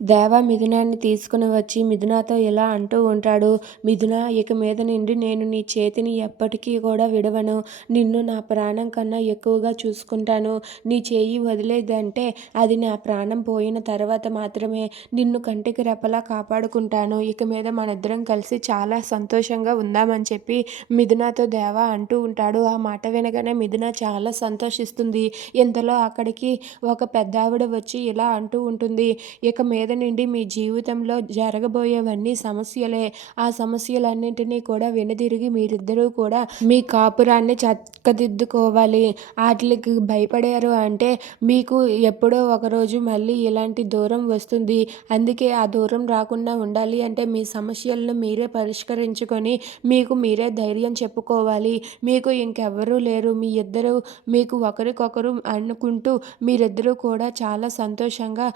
దేవా మిథునాన్ని తీసుకుని వచ్చి మిథునాతో ఇలా అంటూ ఉంటాడు. మిథున ఇక మీద నుండి నేను నీ చేతిని ఎప్పటికీ కూడా విడవను. నిన్ను నా ప్రాణం కన్నా ఎక్కువగా చూసుకుంటాను. నీ చేయి వదిలేదంటే అది నా ప్రాణం పోయిన తర్వాత మాత్రమే. నిన్ను కంటికి రెప్పలా కాపాడుకుంటాను. ఇక మీద మనిద్దరం కలిసి చాలా సంతోషంగా ఉందామని చెప్పి మిథునాతో దేవా అంటూ ఉంటాడు. ఆ మాట వినగానే మిథున చాలా సంతోషిస్తుంది. ఇంతలో అక్కడికి ఒక పెద్ద ఆవిడ వచ్చి ఇలా అంటూ ఉంటుంది. ఇక మీద మీద నుండి మీ జీవితంలో జరగబోయేవన్నీ సమస్యలే. ఆ సమస్యలన్నింటినీ కూడా వెనుదిరిగి మీరిద్దరూ కూడా మీ కాపురాన్ని చక్కదిద్దుకోవాలి. వాటికి భయపడారు అంటే మీకు ఎప్పుడో ఒకరోజు మళ్ళీ ఇలాంటి దూరం వస్తుంది. అందుకే ఆ దూరం రాకుండా ఉండాలి అంటే మీ సమస్యలను మీరే పరిష్కరించుకొని మీకు మీరే ధైర్యం చెప్పుకోవాలి. మీకు ఇంకెవ్వరూ లేరు. మీ ఇద్దరు మీకు ఒకరికొకరు అనుకుంటూ మీరిద్దరూ కూడా చాలా సంతోషంగా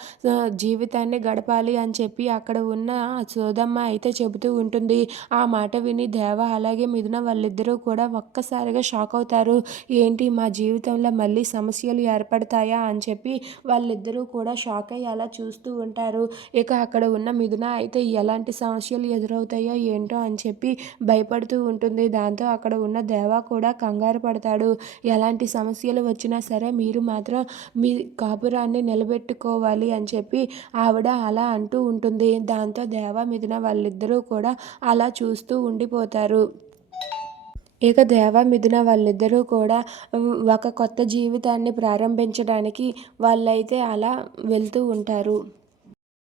జీవితాన్ని గడపాలి అని చెప్పి అక్కడ ఉన్న సోదమ్మ అయితే చెబుతూ ఉంటుంది. ఆ మాట విని దేవ అలాగే మిథున వాళ్ళిద్దరూ కూడా ఒక్కసారిగా షాక్ అవుతారు. ఏంటి మా జీవితంలో మళ్ళీ సమస్యలు ఏర్పడతాయా అని చెప్పి వాళ్ళిద్దరూ కూడా షాక్ అయ్యి అలా చూస్తూ ఉంటారు. ఇక అక్కడ ఉన్న మిథున అయితే ఎలాంటి సమస్యలు ఎదురవుతాయో ఏంటో అని చెప్పి భయపడుతూ ఉంటుంది. దాంతో అక్కడ ఉన్న దేవ కూడా కంగారు పడతాడు. ఎలాంటి సమస్యలు వచ్చినా సరే మీరు మాత్రం మీ కాపురాన్ని నిలబెట్టుకోవాలి అని చెప్పి ఆవిడ అలా అంటూ ఉంటుంది. దాంతో దేవ మిథున వాళ్ళిద్దరూ కూడా అలా చూస్తూ ఉండిపోతారు. ఇక దేవ మిథున వాళ్ళిద్దరూ కూడా ఒక కొత్త జీవితాన్ని ప్రారంభించడానికి వాళ్ళైతే అలా వెళ్తూ ఉంటారు.